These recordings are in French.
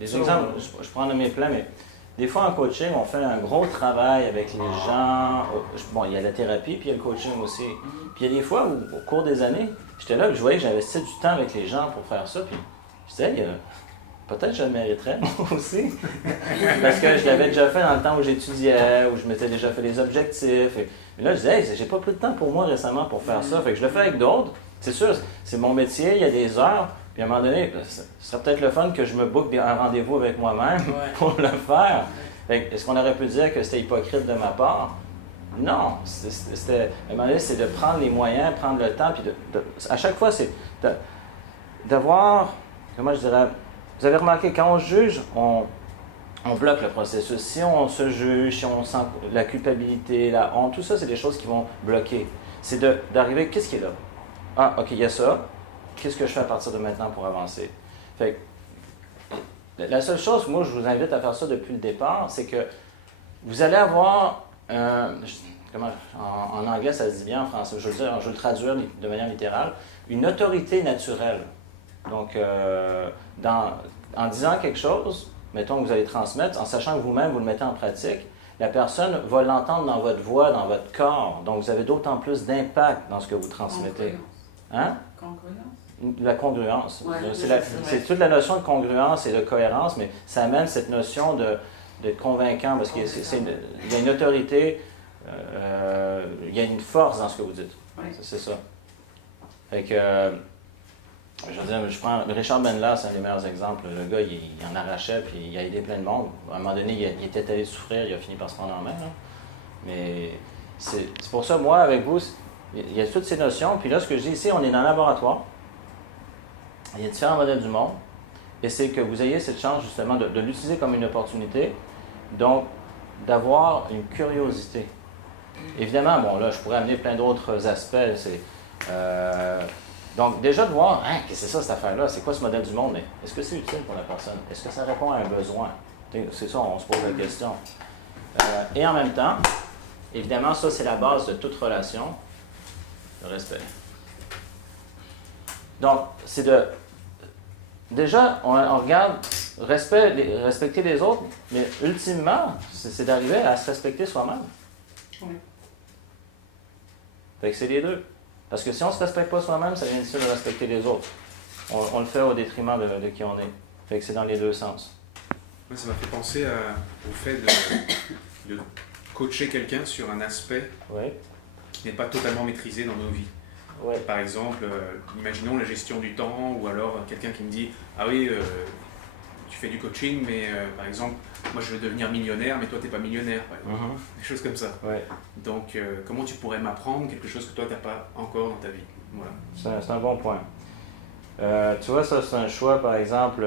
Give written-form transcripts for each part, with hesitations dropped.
des exemples, je prends de mes plans, mais des fois en coaching, on fait un gros travail avec les gens. Bon, il y a la thérapie, puis il y a le coaching aussi. Puis il y a des fois où, au cours des années, j'étais là, je voyais que j'investissais du temps avec les gens pour faire ça, puis je disais, peut-être que je le mériterais, moi aussi. Parce que je l'avais déjà fait dans le temps où j'étudiais, où je m'étais déjà fait des objectifs. Et là, je disais, hey, j'ai pas pris de temps pour moi récemment pour faire ça. Fait que je le fais avec d'autres. C'est sûr, c'est mon métier, il y a des heures. Puis à un moment donné, ce serait peut-être le fun que je me book un rendez-vous avec moi-même pour le faire. Est-ce qu'on aurait pu dire que c'était hypocrite de ma part? Non. À un moment donné, c'est de prendre les moyens, prendre le temps. Puis à chaque fois, c'est d'avoir, comment je dirais, vous avez remarqué, quand on juge, on bloque le processus. Si on se juge, si on sent la culpabilité, la honte, tout ça, c'est des choses qui vont bloquer. C'est d'arriver, qu'est-ce qui est là? Ah, OK, il y a ça. Qu'est-ce que je fais à partir de maintenant pour avancer? Fait que, la seule chose, moi, je vous invite à faire ça depuis le départ, c'est que vous allez avoir, en anglais, ça se dit bien, en français, je vais le traduire de manière littérale, une autorité naturelle. Donc, en disant quelque chose, mettons que vous allez transmettre, en sachant que vous-même, vous le mettez en pratique, la personne va l'entendre dans votre voix, dans votre corps. Donc, vous avez d'autant plus d'impact dans ce que vous transmettez. Hein? Congruence. La congruence. Ouais, c'est toute la notion de congruence et de cohérence, mais ça amène cette notion de convaincant, parce qu'il y a une autorité, il y a une force dans ce que vous dites. Ouais. C'est ça. Fait que, je veux dire, je prends Richard Bandler, c'est un des meilleurs exemples. Le gars, il en arrachait, puis il a aidé plein de monde. À un moment donné, il était allé souffrir, il a fini par se prendre en main. Là. Mais c'est pour ça, moi, avec vous, il y a toutes ces notions. Puis là, ce que je dis ici, on est dans un laboratoire. Il y a différents modèles du monde. Et c'est que vous ayez cette chance, justement, de l'utiliser comme une opportunité. Donc, d'avoir une curiosité. Évidemment, bon, là, je pourrais amener plein d'autres aspects. Donc, déjà de voir, hein, qu'est-ce que c'est ça, cette affaire-là? C'est quoi ce modèle du monde? Mais est-ce que c'est utile pour la personne? Est-ce que ça répond à un besoin? C'est ça, on se pose la question. Et en même temps, évidemment, ça, c'est la base de toute relation, le respect. Donc, c'est de... Déjà, on regarde respecter les autres, mais ultimement, c'est d'arriver à se respecter soi-même. Oui. Fait que c'est les deux. Parce que si on ne se respecte pas soi-même, ça devient difficile de respecter les autres. On le fait au détriment de qui on est. Fait que c'est dans les deux sens. Moi, ça m'a fait penser au fait de coacher quelqu'un sur un aspect qui n'est pas totalement maîtrisé dans nos vies. Oui. Par exemple, imaginons la gestion du temps, ou alors quelqu'un qui me dit « Ah oui, tu fais du coaching, mais par exemple, moi je veux devenir millionnaire, mais toi tu n'es pas millionnaire. » par exemple. Des choses comme ça. Ouais. Donc, comment tu pourrais m'apprendre quelque chose que toi tu n'as pas encore dans ta vie? Voilà. C'est un bon point. Tu vois, ça c'est un choix, par exemple,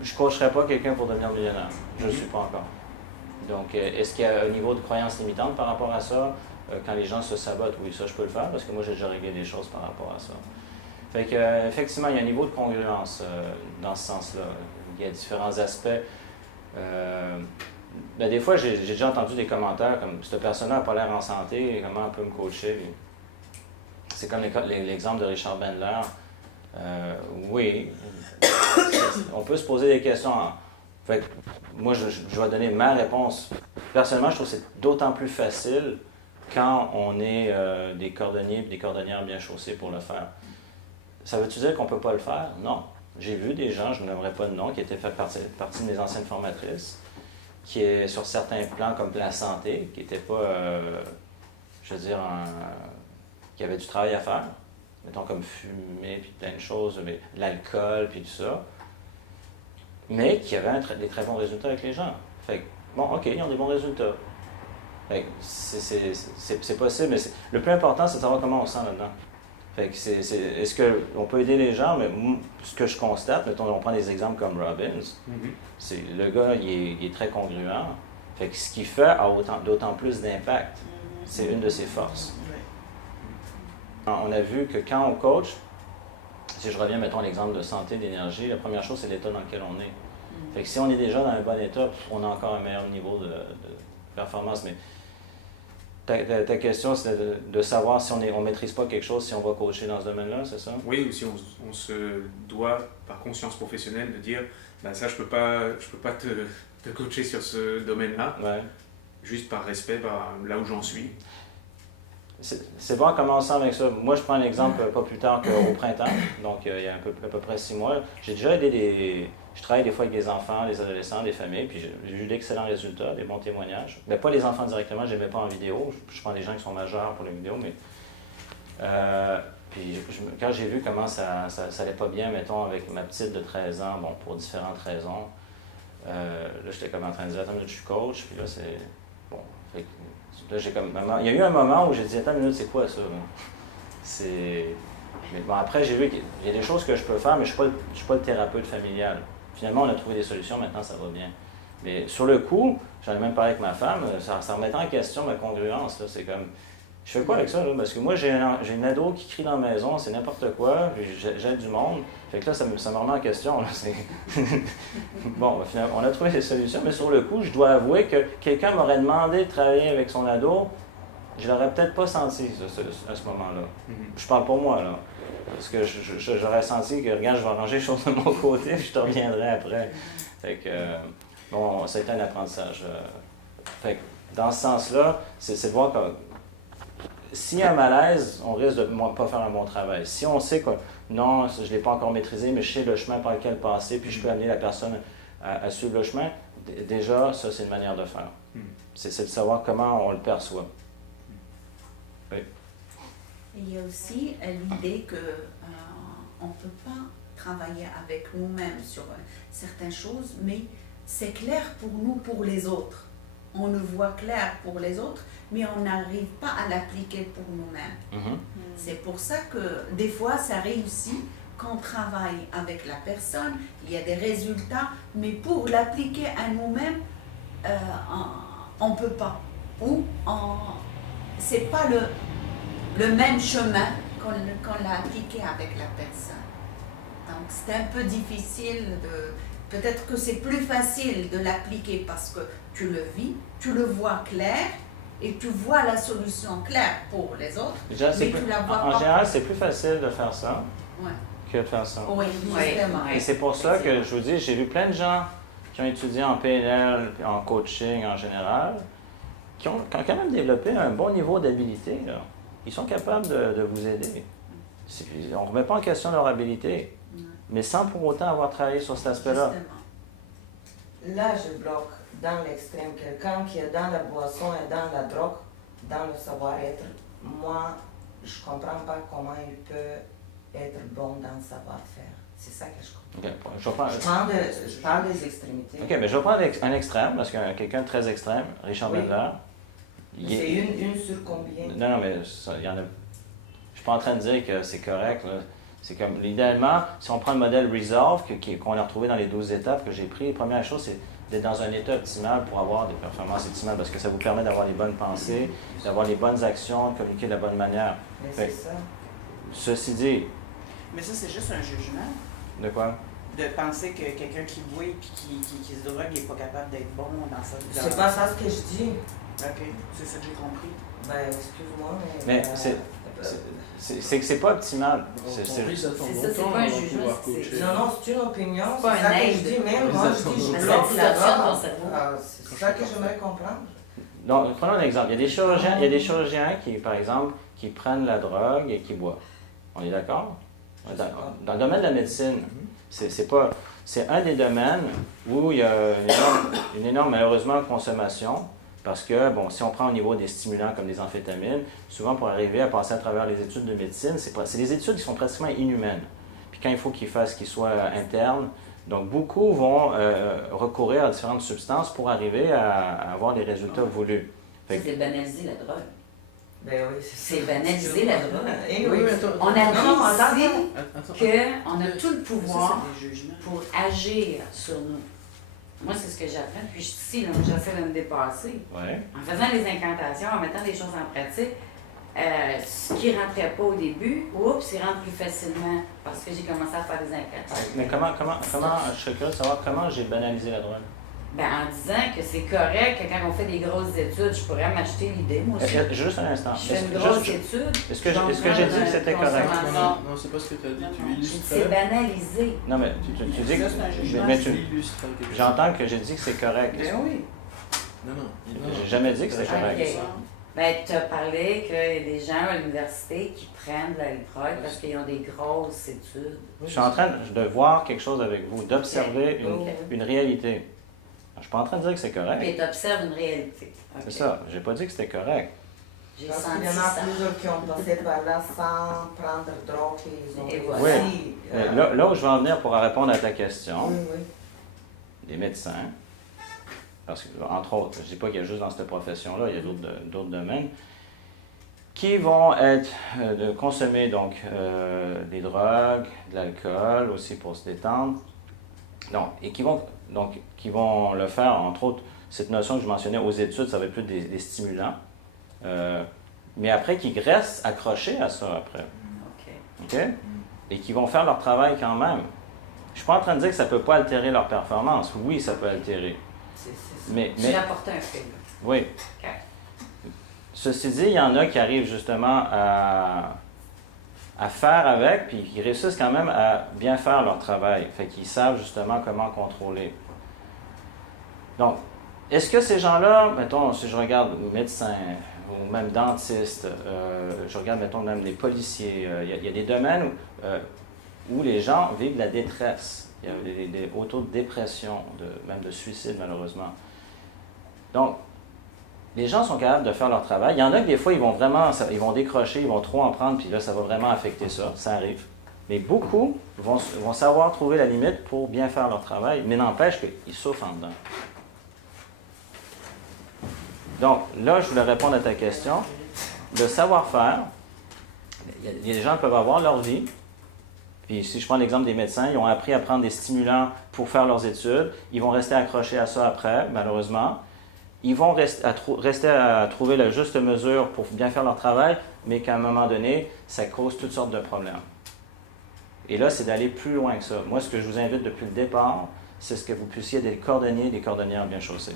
je ne coacherais pas quelqu'un pour devenir millionnaire. Je ne le suis pas encore. Donc, est-ce qu'il y a un niveau de croyance limitante par rapport à ça? Quand les gens se sabotent, oui, ça je peux le faire, parce que moi j'ai déjà réglé des choses par rapport à ça. Fait que, effectivement, il y a un niveau de congruence dans ce sens-là. Il y a différents aspects. Des fois, j'ai déjà entendu des commentaires comme « cette personne-là n'a pas l'air en santé, comment elle peut me coacher? » C'est comme l'exemple de Richard Bandler. Oui, on peut se poser des questions. Fait que, moi, je vais donner ma réponse. Personnellement, je trouve que c'est d'autant plus facile quand on est des cordonniers et des cordonnières bien chaussés pour le faire. Ça veut-tu dire qu'on ne peut pas le faire? Non. J'ai vu des gens, je ne nommerai pas de nom, qui étaient fait partie de mes anciennes formatrices, qui est sur certains plans comme la santé, qui n'étaient pas, je veux dire, qui avaient du travail à faire, mettons comme fumer, puis plein de choses, l'alcool, puis tout ça, mais qui avaient des très bons résultats avec les gens. Fait que, bon, OK, ils ont des bons résultats. C'est possible, mais le plus important, c'est de savoir comment on se sent là-dedans. Fait que est-ce qu'on peut aider les gens? Mais ce que je constate, mettons, on prend des exemples comme Robbins, c'est le gars, il est très congruent. Fait que ce qu'il fait a d'autant plus d'impact. C'est une de ses forces. On a vu que quand on coach, si je reviens, mettons, à l'exemple de santé, d'énergie, la première chose, c'est l'état dans lequel on est. Fait que si on est déjà dans un bon état, on a encore un meilleur niveau de performance. Mais ta question, c'est de savoir si on ne maîtrise pas quelque chose, si on va coacher dans ce domaine-là, c'est ça? Oui, ou si on se doit, par conscience professionnelle, de dire ben ça, je peux pas te coacher sur ce domaine-là, Ouais. juste par respect, par là où j'en suis. C'est bon en commençant avec ça. Moi, je prends un exemple pas plus tard qu'au printemps, donc il y a à peu près 6 mois. J'ai déjà aidé je travaille des fois avec des enfants, des adolescents, des familles, puis j'ai eu d'excellents résultats, des bons témoignages. Mais pas les enfants directement, je ne les mets pas en vidéo. Je prends des gens qui sont majeurs pour les vidéos, mais... puis quand j'ai vu comment ça allait pas bien, mettons, avec ma petite de 13 ans, bon, pour différentes raisons, là, j'étais comme en train de dire, attends une minute, je suis coach, puis là, c'est... Bon, fait que, là, j'ai comme... Il y a eu un moment où j'ai dit, attends une minute, c'est quoi ça? C'est... Mais bon, après, j'ai vu qu'il y a des choses que je peux faire, mais je ne suis pas le thérapeute familial. Finalement, on a trouvé des solutions, maintenant, ça va bien. Mais sur le coup, j'en ai même parlé avec ma femme, ça remettait en question ma congruence, là. C'est comme... Je fais quoi avec ça, là? Parce que moi, j'ai une ado qui crie dans la maison, c'est n'importe quoi, puis j'aide du monde. Fait que là, ça me remet en question, là. Bon, finalement, on a trouvé des solutions, mais sur le coup, je dois avouer que quelqu'un m'aurait demandé de travailler avec son ado, je l'aurais peut-être pas senti à ce moment-là. Je parle pour moi, là. Parce que j'aurais senti que, regarde, je vais arranger les choses de mon côté, puis je te reviendrai après. Fait que, bon, ça a été un apprentissage. Fait que, dans ce sens-là, c'est de voir que s'il y a un malaise, on risque de ne pas faire un bon travail. Si on sait que non, je ne l'ai pas encore maîtrisé, mais je sais le chemin par lequel passer, puis je peux amener la personne à suivre le chemin, déjà, ça, c'est une manière de faire. C'est de savoir comment on le perçoit. Oui. Il y a aussi l'idée que on ne peut pas travailler avec nous-mêmes sur certaines choses, mais c'est clair pour nous, pour les autres. On le voit clair pour les autres, mais on n'arrive pas à l'appliquer pour nous-mêmes. C'est pour ça que des fois, ça réussit quand on travaille avec la personne, il y a des résultats, mais pour l'appliquer à nous-mêmes, on ne peut pas. Ou c'est pas le même chemin qu'on l'a appliqué avec la personne. Donc c'est un peu difficile peut-être que c'est plus facile de l'appliquer parce que tu le vis, tu le vois clair et tu vois la solution claire pour les autres. Déjà, mais tu la vois en pas. général, c'est plus facile de faire ça Ouais. que de faire ça. Oui, justement. Et c'est pour ça que je vous dis, j'ai vu plein de gens qui ont étudié en PNL, en coaching en général, qui ont quand même développé un bon niveau d'habilité. Là. Ils sont capables de vous aider. On ne remet pas en question leur habilité, mais sans pour autant avoir travaillé sur cet aspect-là. Là, je bloque dans l'extrême quelqu'un qui est dans la boisson et dans la drogue, dans le savoir-être. Moi, je ne comprends pas comment il peut être bon dans le savoir-faire. C'est ça que je comprends. Okay, je parle des extrémités. OK, mais je vais prendre un extrême, parce qu'il y a quelqu'un de très extrême, Richard Bandler. C'est une sur combien? Non, mais il y en a... Je ne suis pas en train de dire que c'est correct. Là. C'est comme, idéalement, si on prend le modèle Resolve, qu'on a retrouvé dans les 12 étapes que j'ai pris, la première chose, c'est d'être dans un état optimal pour avoir des performances optimales, parce que ça vous permet d'avoir les bonnes pensées, d'avoir les bonnes actions, de communiquer de la bonne manière. Mais c'est ça. Ceci dit... Mais ça, c'est juste un jugement. De quoi? De penser que quelqu'un qui boit et qui se drogue n'est pas capable d'être bon dans ça. C'est pas ça ce que je dis. OK, c'est ça que j'ai compris. Ben, excuse-moi, mais c'est que c'est pas optimal. C'est ça, c'est pas un jugement. Non, c'est une opinion. C'est pas un aide. Je dis même, moi, je dis, je Ça bloque la fonctionne dans drogue. sa vie. C'est ça que j'aimerais comprendre. Donc, prenons un exemple. Il y a des chirurgiens qui, par exemple, qui prennent la drogue et qui boivent. On est d'accord? Dans le domaine de la médecine, c'est un des domaines où il y a une énorme, malheureusement, consommation. Parce que, bon, si on prend au niveau des stimulants comme les amphétamines, souvent pour arriver à passer à travers les études de médecine, c'est des études qui sont pratiquement inhumaines. Puis quand il faut qu'ils soient internes, donc beaucoup vont recourir à différentes substances pour arriver à avoir les résultats voulus. C'est banaliser la drogue. Ben oui, C'est banaliser la drogue. Oui, On a dit Attends. qu'on a tout le pouvoir Ça, c'est des jugements. pour agir sur nous. Moi, c'est ce que j'apprends. Puis ici, j'essaie de me dépasser. Ouais. En faisant les incantations, en mettant des choses en pratique, ce qui ne rentrait pas au début, oups, il rentre plus facilement parce que j'ai commencé à faire des incantations. Mais comment je serais curieux de savoir comment j'ai banalisé la drogue? Ben, en disant que c'est correct que quand on fait des grosses études, je pourrais m'acheter l'idée, moi aussi. Juste un instant. Je fais une grosse étude. Est-ce que j'ai dit que c'était correct? Non, c'est pas ce que tu as dit. Tu illustres. C'est banalisé. Non, mais tu dis que... Ça, c'est un jugement. mais Tu illustres quelque chose. j'entends que j'ai dit que c'est correct. Ben oui. Non. J'ai jamais dit que c'était Ok. correct. Ben, tu as parlé qu'il y a des gens à l'université qui prennent de la liprole parce qu'ils ont des grosses études. Je suis en train de voir quelque chose avec vous, d'observer Ok. une réalité. Je suis pas en train de dire que c'est correct. Mais tu observes une réalité. Ok. C'est ça. J'ai pas dit que c'était correct. J'ai Parce senti qu'il y en a ça. plusieurs qui ont passé par là sans prendre de drogue et ils ont Et réussi. voilà. Mais là où je vais en venir pour répondre à ta question, Oui, oui. les médecins, parce que, entre autres, je ne dis pas qu'il y a juste dans cette profession-là, il y a d'autres domaines, qui vont être de consommer donc des drogues, de l'alcool aussi pour se détendre, et qui vont le faire, entre autres, cette notion que je mentionnais aux études, ça va être plus des stimulants, mais après qui restent accrochés à ça après. OK. OK? Et qui vont faire leur travail quand même. Je ne suis pas en train de dire que ça ne peut pas altérer leur performance. Oui, ça peut altérer. C'est ça. Mais, J'ai apporté un film. oui. OK. Ceci dit, il y en a qui arrivent justement à faire avec, puis qui réussissent quand même à bien faire leur travail. Fait qu'ils savent justement comment contrôler. Donc, est-ce que ces gens-là, mettons, si je regarde médecins ou même dentistes, je regarde, mettons, même les policiers, il y a des domaines où les gens vivent de la détresse. Il y a des hauts taux de dépression, même de suicide, malheureusement. Donc, les gens sont capables de faire leur travail. Il y en a que des fois, ils vont décrocher, ils vont trop en prendre, puis là, ça va vraiment affecter ça. Ça arrive. Mais beaucoup vont savoir trouver la limite pour bien faire leur travail, mais n'empêche qu'ils souffrent en dedans. Donc, là, je voulais répondre à ta question. Le savoir-faire, il y a des gens qui peuvent avoir leur vie. Puis si je prends l'exemple des médecins, ils ont appris à prendre des stimulants pour faire leurs études. Ils vont rester accrochés à ça après, malheureusement. Ils vont rester à trouver la juste mesure pour bien faire leur travail, mais qu'à un moment donné, ça cause toutes sortes de problèmes. Et là, c'est d'aller plus loin que ça. Moi, ce que je vous invite depuis le départ, c'est ce que vous puissiez être des cordonniers et des cordonnières bien chaussés.